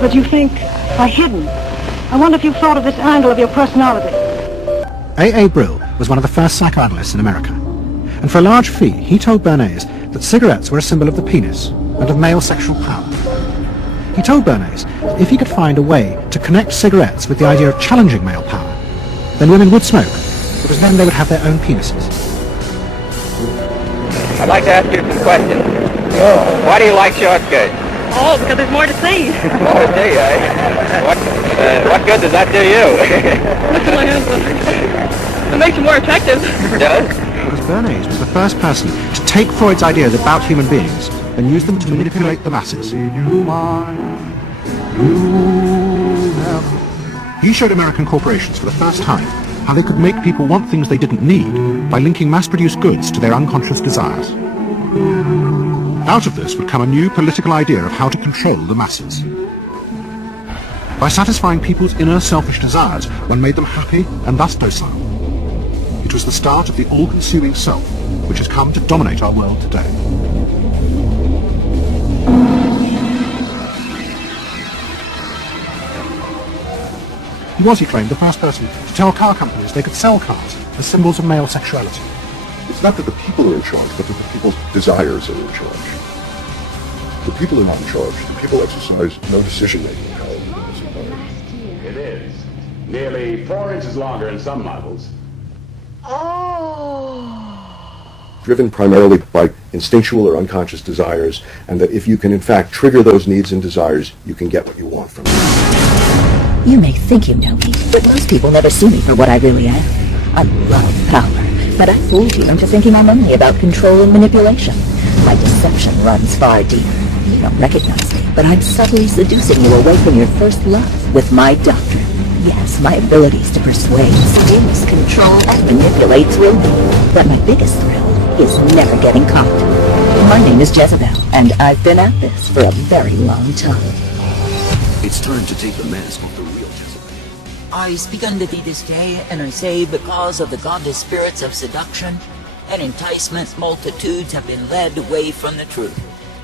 that you think are hidden. I wonder if you've thought of this angle of your personality. A. Brill was one of the first psychoanalysts in America, and for a large fee he told Bernays that cigarettes were a symbol of the penis and of male sexual power. He told Bernays that if he could find a way to connect cigarettes with the idea of challenging male power, then women would smoke, because then they would have their own penises. I'd like to ask you some questions. Why do you like short skirts? Oh, because there's more to see. More to see, eh? What good does that do you? Look at my husband. It makes you more attractive. It does? Because Bernays was the first person to take Freud's ideas about human beings and use them to manipulate the masses. He showed American corporations for the first time how they could make people want things they didn't need by linking mass-produced goods to their unconscious desires. Out of this would come a new political idea of how to control the masses. By satisfying people's inner selfish desires, one made them happy and thus docile. It was the start of the all-consuming self, which has come to dominate our world today. He was, he claimed, the first person to tell car companies they could sell cars as symbols of male sexuality. It's not that the people are in charge, but that the people's desires are in charge. The people are not in charge. The people exercise no decision-making power within this environment. It is. Nearly 4 inches longer in some models. Driven primarily by instinctual or unconscious desires, and that if you can in fact trigger those needs and desires, you can get what you want from it. You may think you know me, but most people never see me for what I really am. I love power, but I fooled you into thinking I'm only about control and manipulation. My deception runs far deeper. You don't recognize me, but I'm subtly seducing you away from your first love with my doctrine. Yes, my abilities to persuade, seduce, control, and manipulate thrill me. But my biggest thrill is never getting caught. My name is Jezebel, and I've been at this for a very long time. It's time to take the mask off the real Jezebel. I speak unto thee this day, and I say, because of the godless spirits of seduction and enticement, multitudes have been led away from the truth.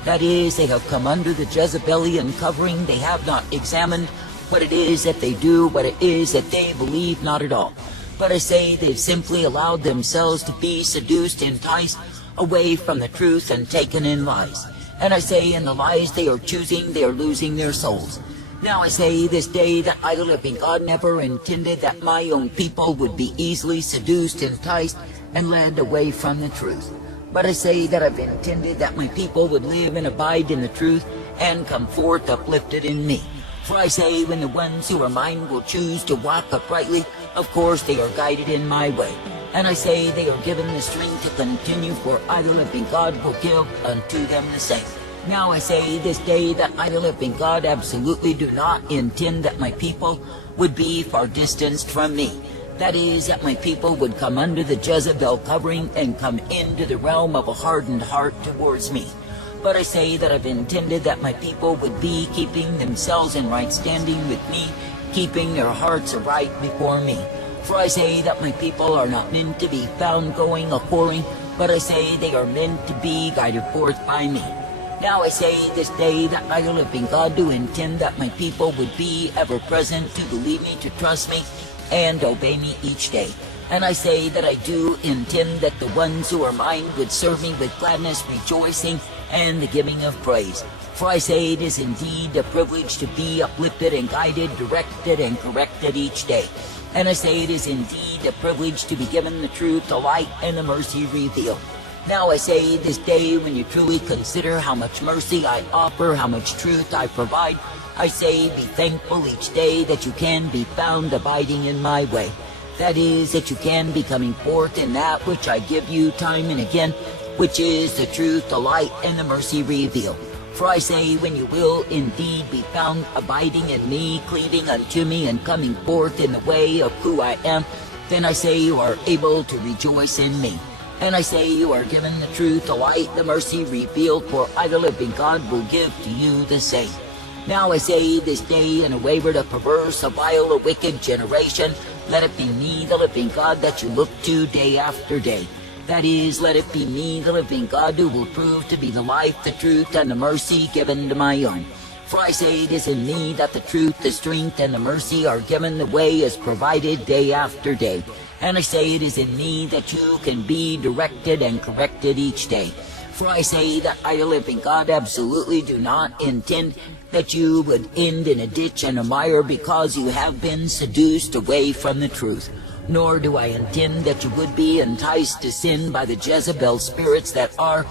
That is, they have come under the Jezebelian covering. They have not examined what it is that they do, what it is that they believe, not at all. But I say they've simply allowed themselves to be seduced, enticed away from the truth and taken in lies. And I say in the lies they are choosing, they are losing their souls. Now I say this day that I, the living God, never intended that my own people would be easily seduced, enticed, and led away from the truth. But I say that I've intended that my people would live and abide in the truth and come forth uplifted in me. For I say, when the ones who are mine will choose to walk uprightly, of course they are guided in my way. And I say they are given the strength to continue, for I, the living God, will give unto them the same. Now I say this day that I, the living God, absolutely do not intend that my people would be far distanced from me. That is, that my people would come under the Jezebel covering and come into the realm of a hardened heart towards me. But I say that I've intended that my people would be keeping themselves in right standing with me, keeping their hearts aright before me. For I say that my people are not meant to be found going a-whoring, but I say they are meant to be guided forth by me. Now I say this day that I, the living God, do intend that my people would be ever present to believe me, to trust me, and obey me each day. And I say that I do intend that the ones who are mine would serve me with gladness, rejoicing, and the giving of praise. For I say it is indeed a privilege to be uplifted and guided, directed and corrected each day. And I say it is indeed a privilege to be given the truth, the light, and the mercy revealed. Now I say this day, when you truly consider how much mercy I offer, how much truth I provide, I say be thankful each day that you can be found abiding in my way. That is, that you can be coming forth in that which I give you time and again, which is the truth, the light, and the mercy revealed. For I say, when you will indeed be found abiding in me, cleaving unto me, and coming forth in the way of who I am, then I say you are able to rejoice in me. And I say you are given the truth, the light, the mercy revealed, for I, the living God, will give to you the same. Now I say this day, in a wayward, a perverse, a vile, a wicked generation, let it be me, the living God, that you look to day after day. That is, let it be me, the living God, who will prove to be the life, the truth, and the mercy given to my own. For I say it is in me that the truth, the strength, and the mercy are given. The way is provided day after day. And I say it is in me that you can be directed and corrected each day. For I say that I, the living God, absolutely do not intend that you would end in a ditch and a mire because you have been seduced away from the truth. Nor do I intend that you would be enticed to sin by the Jezebel spirits that are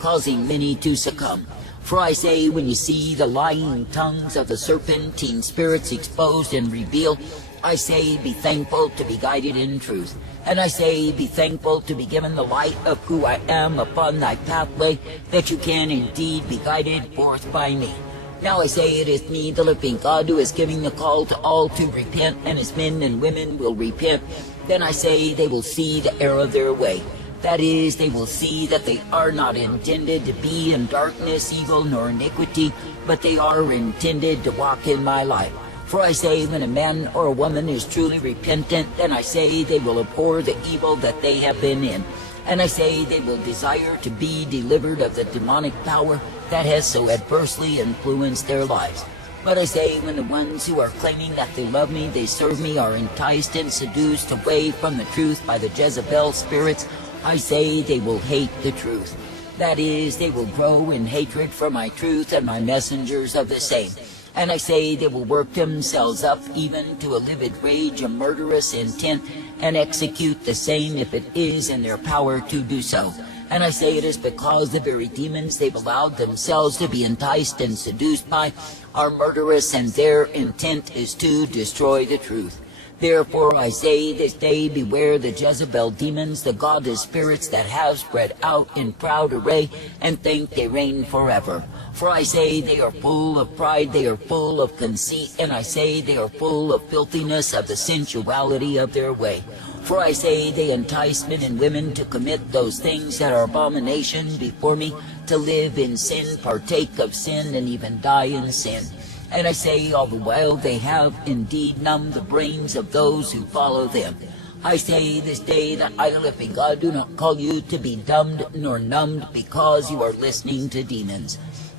causing many to succumb. For I say, when you see the lying tongues of the serpentine spirits exposed and revealed, I say, be thankful to be guided in truth. And I say, be thankful to be given the light of who I am upon thy pathway, that you can indeed be guided forth by me. Now I say, it is me, the living God, who is giving the call to all to repent, and as men and women will repent, then I say they will see the error of their way. That is, they will see that they are not intended to be in darkness, evil, nor iniquity, but they are intended to walk in my light. For I say, when a man or a woman is truly repentant, then I say they will abhor the evil that they have been in. And I say they will desire to be delivered of the demonic power that has so adversely influenced their lives. But I say, when the ones who are claiming that they love me, they serve me, are enticed and seduced away from the truth by the Jezebel spirits, I say they will hate the truth. That is, they will grow in hatred for my truth and my messengers of the same. And I say they will work themselves up even to a livid rage, a murderous intent, and execute the same if it is in their power to do so. And I say it is because the very demons they've allowed themselves to be enticed and seduced by are murderous, and their intent is to destroy the truth. Therefore I say this day, beware the Jezebel demons, the godless spirits that have spread out in proud array and think they reign forever. For I say they are full of pride, they are full of conceit, and I say they are full of filthiness of the sensuality of their way. For I say they entice men and women to commit those things that are abomination before me, to live in sin, partake of sin, and even die in sin. And I say all the while they have indeed numbed the brains of those who follow them. I say this day that I, the living God, do not call you to be dumbed nor numbed because you are listening to demons.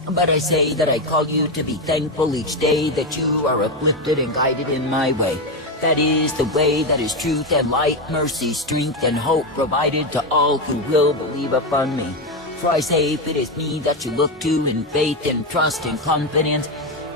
But I say that I call you to be thankful each day that you are uplifted and guided in my way. That is the way that is truth and light, mercy, strength, and hope provided to all who will believe upon me. For I say, if it is me that you look to in faith and trust and confidence,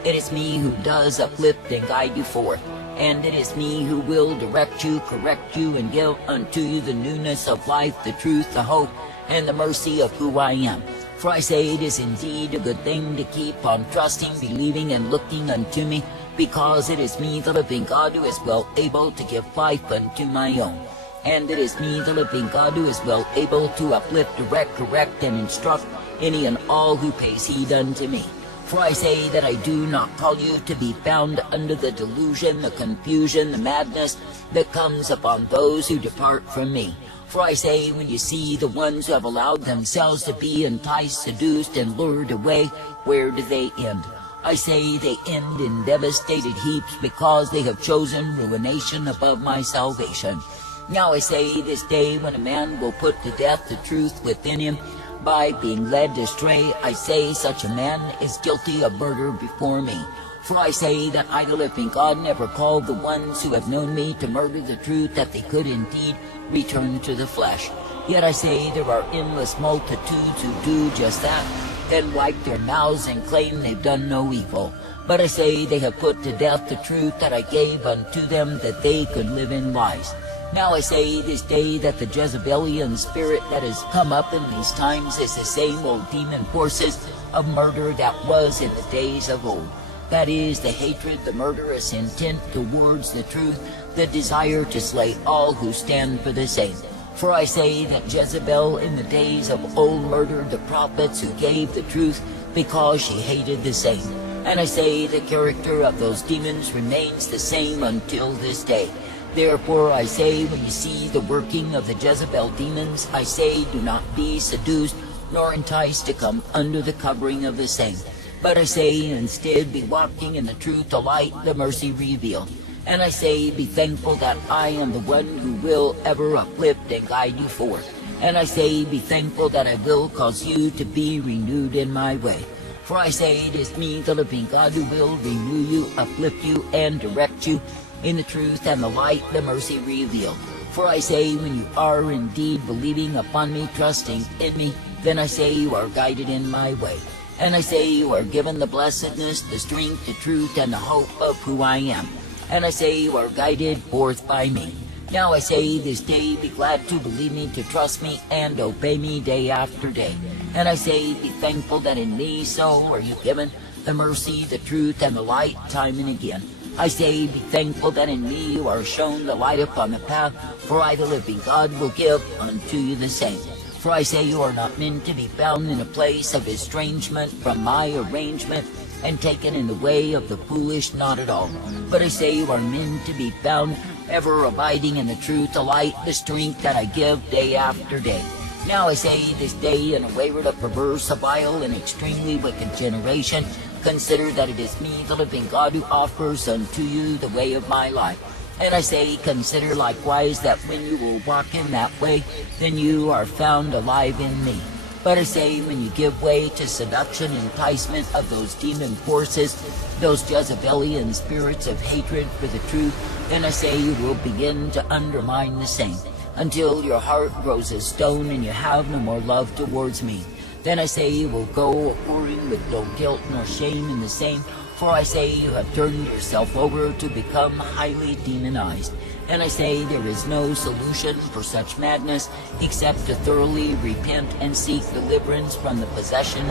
it is me who does uplift and guide you forth. And it is me who will direct you, correct you, and give unto you the newness of life, the truth, the hope, and the mercy of who I am. For I say it is indeed a good thing to keep on trusting, believing, and looking unto me, because it is me, the living God, who is well able to give life unto my own. And it is me, the living God, who is well able to uplift, direct, correct, and instruct any and all who pays heed unto me. For I say that I do not call you to be found under the delusion, the confusion, the madness that comes upon those who depart from me. For I say, when you see the ones who have allowed themselves to be enticed, seduced, and lured away, where do they end? I say they end in devastated heaps because they have chosen ruination above my salvation. Now I say this day, when a man will put to death the truth within him, by being led astray, I say such a man is guilty of murder before me. For I say that I, the living God, never called the ones who have known me to murder the truth, that they could indeed return to the flesh. Yet I say there are endless multitudes who do just that, then wipe their mouths and claim they've done no evil. But I say they have put to death the truth that I gave unto them, that they could live in lies. Now I say this day that the Jezebelian spirit that has come up in these times is the same old demon forces of murder that was in the days of old. That is, the hatred, the murderous intent towards the truth, the desire to slay all who stand for the same. For I say that Jezebel in the days of old murdered the prophets who gave the truth because she hated the same. And I say the character of those demons remains the same until this day. Therefore I say, when you see the working of the Jezebel demons, I say, do not be seduced nor enticed to come under the covering of the same. But I say, instead, be walking in the truth, the light, the mercy revealed. And I say, be thankful that I am the one who will ever uplift and guide you forth. And I say, be thankful that I will cause you to be renewed in my way. For I say it is me, the living God, who will renew you, uplift you, and direct you in the truth and the light, the mercy revealed. For I say, when you are indeed believing upon me, trusting in me, then I say you are guided in my way. And I say you are given the blessedness, the strength, the truth, and the hope of who I am. And I say you are guided forth by me. Now I say this day, be glad to believe me, to trust me, and obey me day after day. And I say, be thankful that in me so are you given the mercy, the truth, and the light time and again. I say, be thankful that in me you are shown the light upon the path, for I, the living God, will give unto you the same. For I say you are not meant to be found in a place of estrangement from my arrangement, and taken in the way of the foolish, not at all. But I say you are meant to be found ever abiding in the truth, the light, the strength that I give day after day. Now I say this day, in a wayward, a perverse, a vile, and extremely wicked generation, consider that it is me, the living God, who offers unto you the way of my life. And I say, consider likewise that when you will walk in that way, then you are found alive in me. But I say, when you give way to seduction, enticement of those demon forces, those Jezebelian spirits of hatred for the truth, then I say you will begin to undermine the same, until your heart grows as stone and you have no more love towards me. Then I say you will go a-whoring with no guilt nor shame in the same, for I say you have turned yourself over to become highly demonized. And I say there is no solution for such madness except to thoroughly repent and seek deliverance from the possession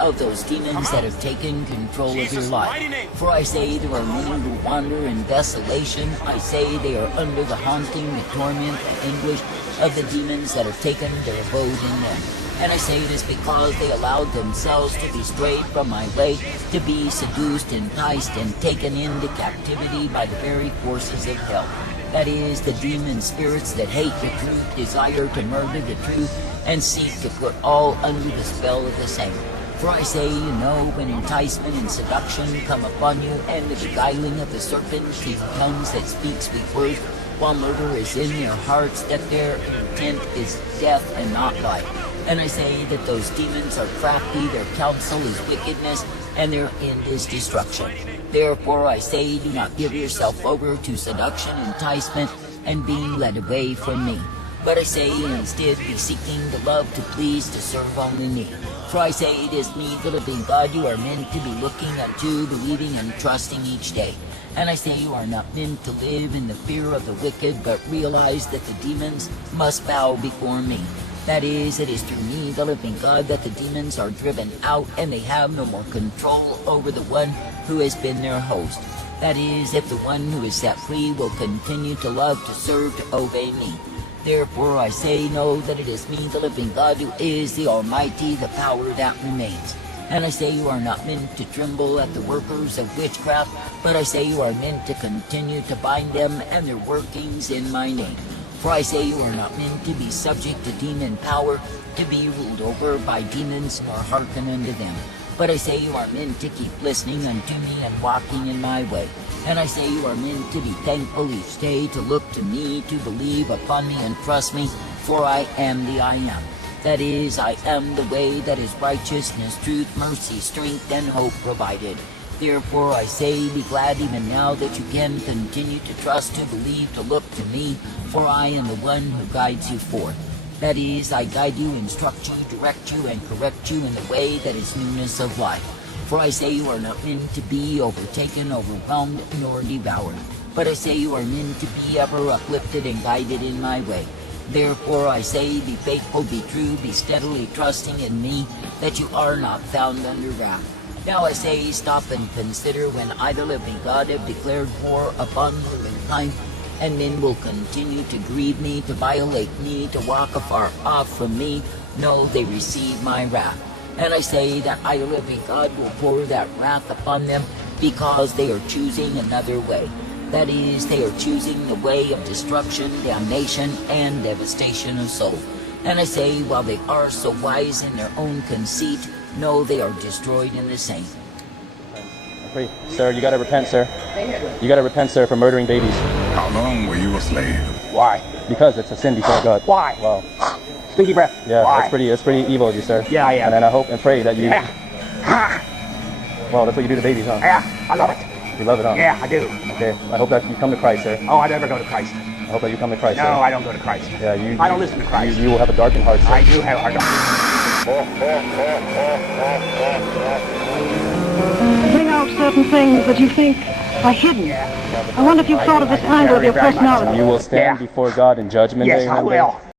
of those demons that have taken control of your life. For I say there are many who wander in desolation. I say they are under the haunting, the torment, the anguish of the demons that have taken their abode in them. And I say it is because they allowed themselves to be strayed from my way, to be seduced, enticed, and taken into captivity by the very forces of hell. That is, the demon spirits that hate the truth, desire to murder the truth, and seek to put all under the spell of the same. For I say, you know, when enticement and seduction come upon you, and the beguiling of the serpent through tongues that speak sweet words, while murder is in their hearts, that their intent is death and not life. And I say that those demons are crafty, their counsel is wickedness, and their end is destruction. Therefore I say, do not give yourself over to seduction, enticement, and being led away from me. But I say, instead, be seeking the love to please, to serve only me. For I say, it is me, the living God, you are meant to be looking unto, believing and trusting each day. And I say, you are not meant to live in the fear of the wicked, but realize that the demons must bow before me. That is, it is through me, the living God, that the demons are driven out, and they have no more control over the one who has been their host. That is, if the one who is set free will continue to love, to serve, to obey me. Therefore I say, know that it is me, the living God, who is the Almighty, the power that remains. And I say you are not meant to tremble at the workers of witchcraft, but I say you are meant to continue to bind them and their workings in my name. For I say you are not meant to be subject to demon power, to be ruled over by demons, nor hearken unto them. But I say you are meant to keep listening unto me and walking in my way. And I say you are meant to be thankful each day, to look to me, to believe upon me and trust me, for I am the I am. That is, I am the way that is righteousness, truth, mercy, strength, and hope provided. Therefore I say, be glad even now that you can continue to trust, to believe, to look to me, for I am the one who guides you forth. That is, I guide you, instruct you, direct you, and correct you in the way that is newness of life. For I say you are not meant to be overtaken, overwhelmed, nor devoured. But I say you are meant to be ever uplifted and guided in my way. Therefore I say, be faithful, be true, be steadily trusting in me, that you are not found under wrath. Now I say, stop and consider, when I, the living God, have declared war upon humankind, and men will continue to grieve me, to violate me, to walk afar off from me, no, they receive my wrath. And I say that I, the living God, will pour that wrath upon them, because they are choosing another way. That is, they are choosing the way of destruction, damnation, and devastation of soul. And I say, while they are so wise in their own conceit, no, they are destroyed in the same. Sir, you gotta repent, sir. You gotta repent, sir, for murdering babies. How long were you a slave? Why? Because it's a sin before God. Why? Well, stinky breath. yeah, Why? That's pretty evil of you, sir. Yeah, I am. And then I hope and pray that you... Yeah. Well, that's what you do to babies, huh? Yeah, I love it. You love it, huh? Yeah, I do. Okay, I hope that you come to Christ, sir. Oh, I never go to Christ. I hope that you come to Christ, No, sir. I don't go to Christ. Yeah, you. I don't listen to Christ. You will have a darkened heart, sir. I do have a heart. Bring out certain things that you think are hidden. I wonder if you've thought of this angle of your personality. You will stand before God in judgment day. Yes, I one day. will.